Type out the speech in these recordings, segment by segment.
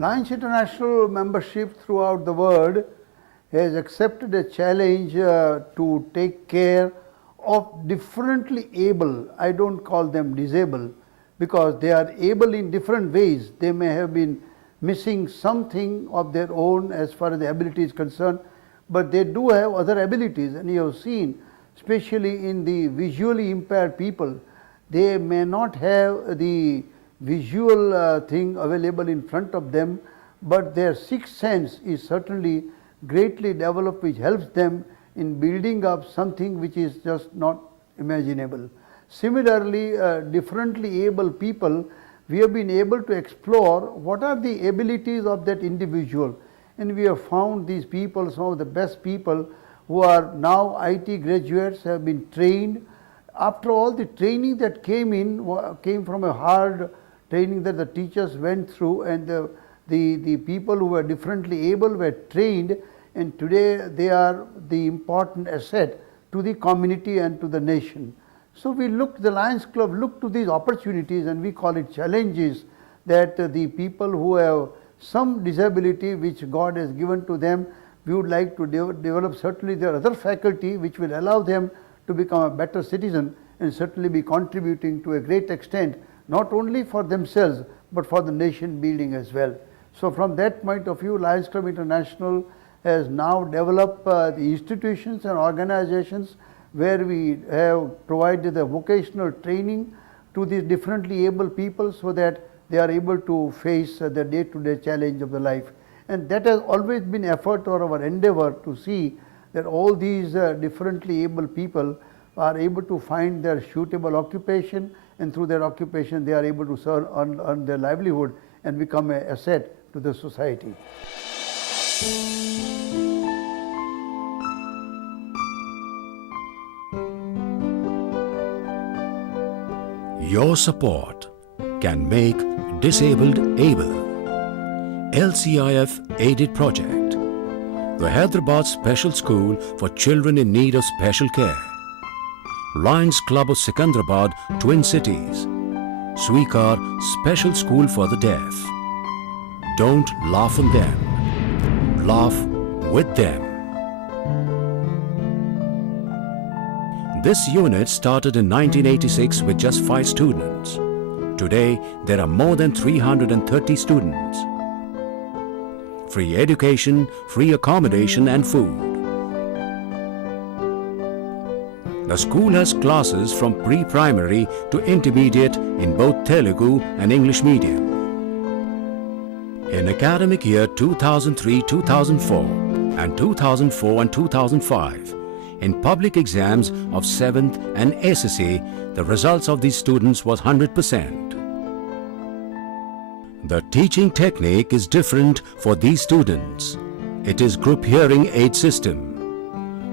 Lions International membership throughout the world has accepted a challenge to take care of differently able, I don't call them disabled, because they are able in different ways. They may have been missing something of their own as far as the ability is concerned, but they do have other abilities, and you have seen, especially in the visually impaired people, they may not have the visual thing available in front of them, but their sixth sense is certainly greatly developed, which helps them in building up something which is just not imaginable. Similarly, differently able people, we have been able to explore what are the abilities of that individual, and we have found these people, some of the best people who are now IT graduates, have been trained. After all, the training that came from a hard training that the teachers went through, and the people who were differently able were trained, and today they are the important asset to the community and to the nation. So we the Lions Club looked to these opportunities, and we call it challenges, that the people who have some disability which God has given to them, we would like to develop certainly their other faculty which will allow them to become a better citizen and certainly be contributing to a great extent, not only for themselves but for the nation building as well. So from that point of view, Lions Club International has now developed the institutions and organizations where we have provided the vocational training to these differently able people so that they are able to face the day-to-day challenge of the life. And that has always been effort or our endeavor to see that all these differently able people are able to find their suitable occupation, and through their occupation they are able to serve, earn their livelihood and become an asset to the society. Your support can make disabled able. LCIF aided project. The Hyderabad Special School for Children in Need of Special Care. Lions Club of Secunderabad, Twin Cities. Swikar Special School for the Deaf. Don't laugh on them. Laugh with them. This unit started in 1986 with just 5 students. Today, there are more than 330 students. Free education, free accommodation and food. The school has classes from pre-primary to intermediate in both Telugu and English medium. In academic year 2003-2004 and 2004 and 2005, in public exams of 7th and SSC, the results of these students was 100%. The teaching technique is different for these students. It is group hearing aid system.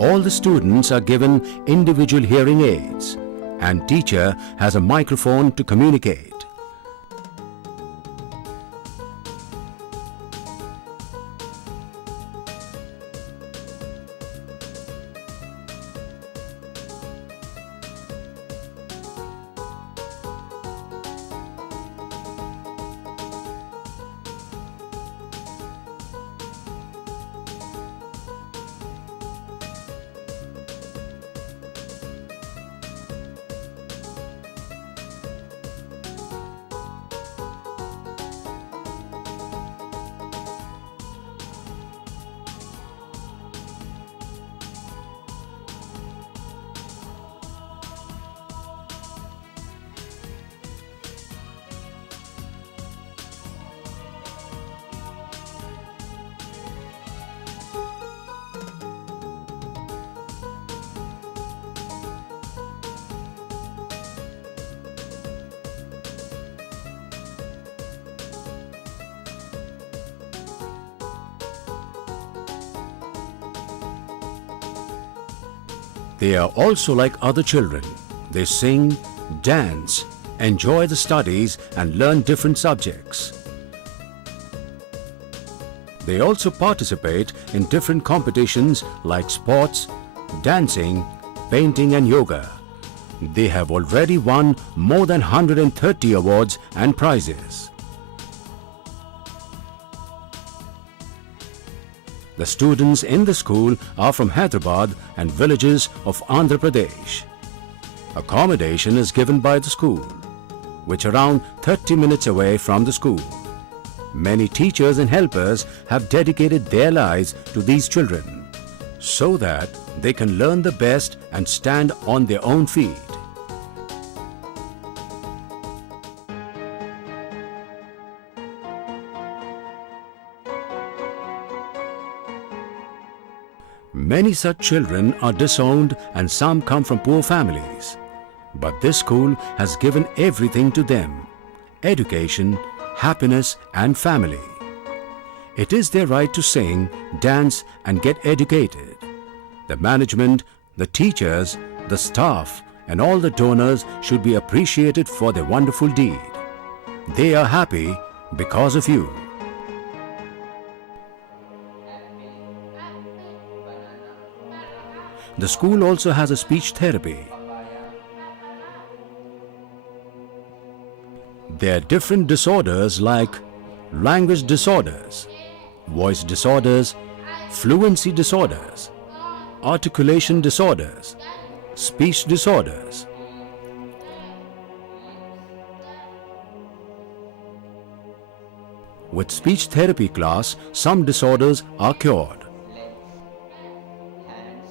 All the students are given individual hearing aids, and teacher has a microphone to communicate. They are also like other children. They sing, dance, enjoy the studies and learn different subjects. They also participate in different competitions like sports, dancing, painting and yoga. They have already won more than 130 awards and prizes. The students in the school are from Hyderabad and villages of Andhra Pradesh. Accommodation is given by the school, which around 30 minutes away from the school. Many teachers and helpers have dedicated their lives to these children so that they can learn the best and stand on their own feet. Many such children are disowned and some come from poor families. But this school has given everything to them: education, happiness and family. It is their right to sing, dance and get educated. The management, the teachers, the staff and all the donors should be appreciated for their wonderful deed. They are happy because of you. The school also has a speech therapy. There are different disorders like language disorders, voice disorders, fluency disorders, articulation disorders, speech disorders. With speech therapy class, some disorders are cured. Hands,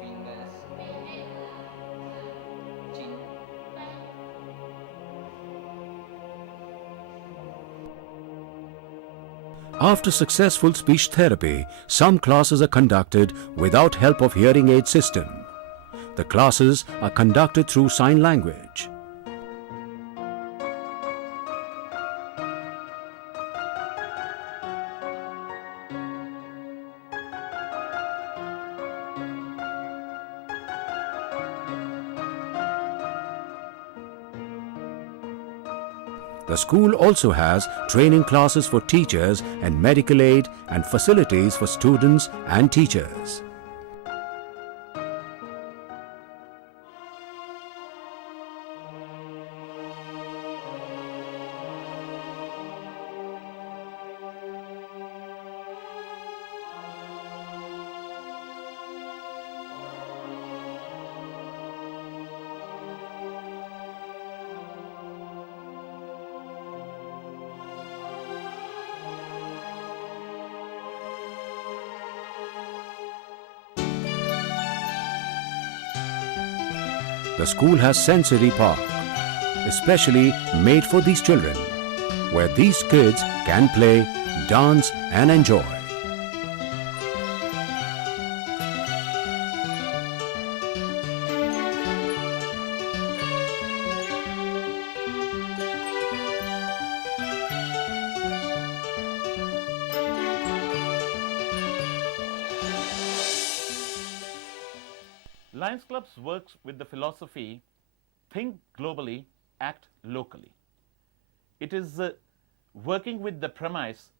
fingers, chin. After successful speech therapy, some classes are conducted without help of hearing aid system. The classes are conducted through sign language. The school also has training classes for teachers and medical aid and facilities for students and teachers. The school has sensory park, especially made for these children, where these kids can play, dance and enjoy. Lions Clubs works with the philosophy, think globally, act locally. It is working with the premise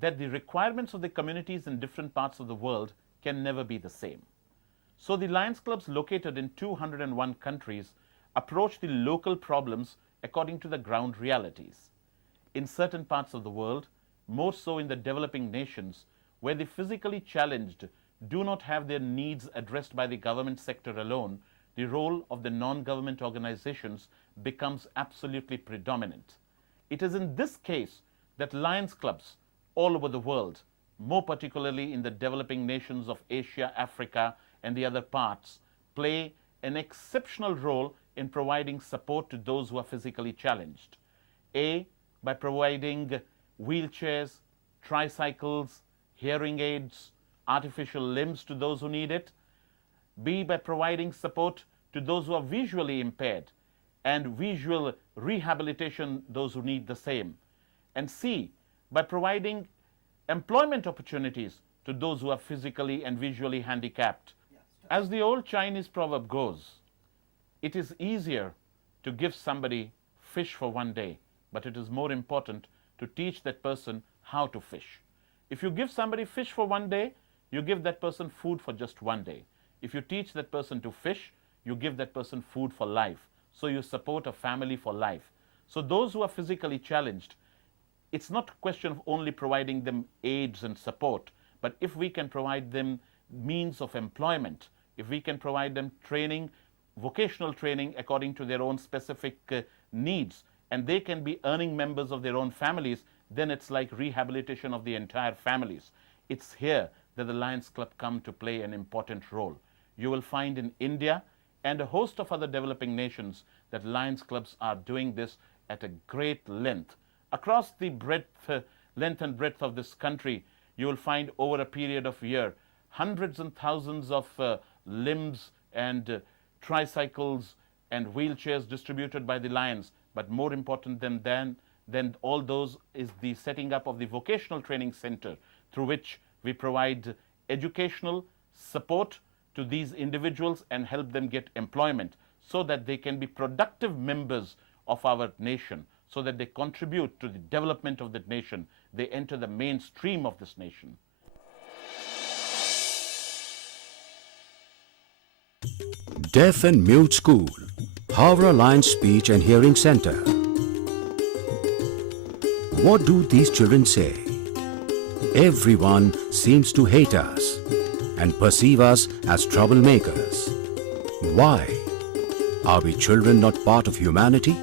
that the requirements of the communities in different parts of the world can never be the same. So the Lions Clubs located in 201 countries approach the local problems according to the ground realities. In certain parts of the world, more so in the developing nations, where the physically challenged do not have their needs addressed by the government sector alone, the role of the non-government organizations becomes absolutely predominant. It is in this case that Lions Clubs all over the world, more particularly in the developing nations of Asia, Africa, and the other parts, play an exceptional role in providing support to those who are physically challenged. A, by providing wheelchairs, tricycles, hearing aids, artificial limbs to those who need it. B, by providing support to those who are visually impaired and visual rehabilitation, those who need the same. And C, by providing employment opportunities to those who are physically and visually handicapped. As the old Chinese proverb goes, it is easier to give somebody fish for one day, but it is more important to teach that person how to fish. If you give somebody fish for one day, you give that person food for just one day. If you teach that person to fish, you give that person food for life. So you support a family for life. So those who are physically challenged, it's not a question of only providing them aids and support, But if we can provide them means of employment, if we can provide them training, vocational training according to their own specific needs, and they can be earning members of their own families, then it's like rehabilitation of the entire families. It's here that the Lions Club come to play an important role. You will find in India and a host of other developing nations that Lions Clubs are doing this at a great length. Across the length and breadth of this country, you will find over a period of a year, hundreds and thousands of limbs and tricycles and wheelchairs distributed by the Lions. But more important than all those is the setting up of the vocational training center, through which we provide educational support to these individuals and help them get employment so that they can be productive members of our nation, so that they contribute to the development of the nation. They enter the mainstream of this nation. Deaf and Mute School, Howrah Lions Speech and Hearing Center. What do these children say? Everyone seems to hate us and perceive us as troublemakers. Why? Are we children not part of humanity?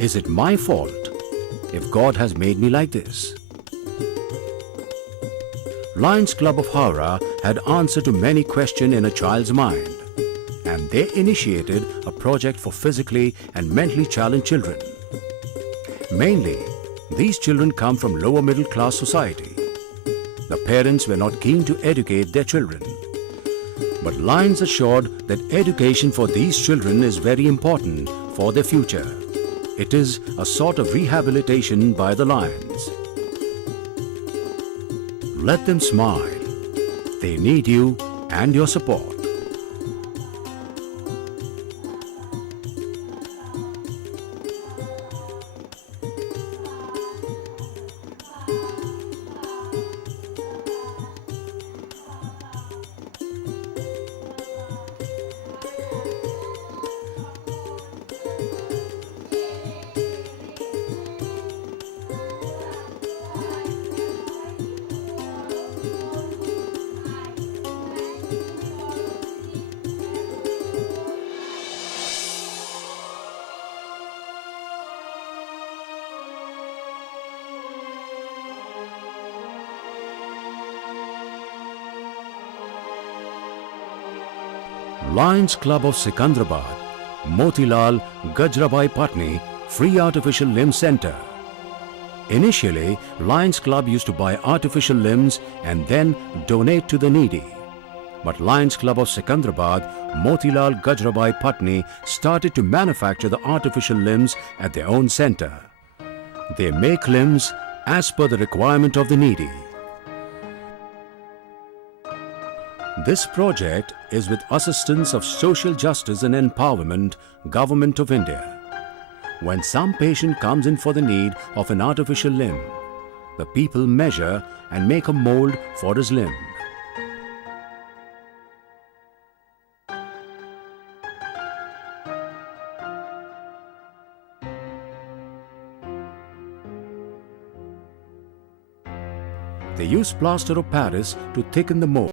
Is it my fault if God has made me like this? Lions Club of Howrah had answer to many questions in a child's mind, and they initiated a project for physically and mentally challenged children. Mainly, these children come from lower middle class society. The parents were not keen to educate their children. But Lions assured that education for these children is very important for their future. It is a sort of rehabilitation by the Lions. Let them smile. They need you and your support. Lions Club of Secunderabad, Motilal Gajrabai Patni Free Artificial Limb Center. Initially, Lions Club used to buy artificial limbs and then donate to the needy. But Lions Club of Secunderabad, Motilal Gajrabai Patni started to manufacture the artificial limbs at their own center. They make limbs as per the requirement of the needy. This project is with assistance of Social Justice and Empowerment, Government of India. When some patient comes in for the need of an artificial limb, the people measure and make a mold for his limb. They use plaster of Paris to thicken the mold.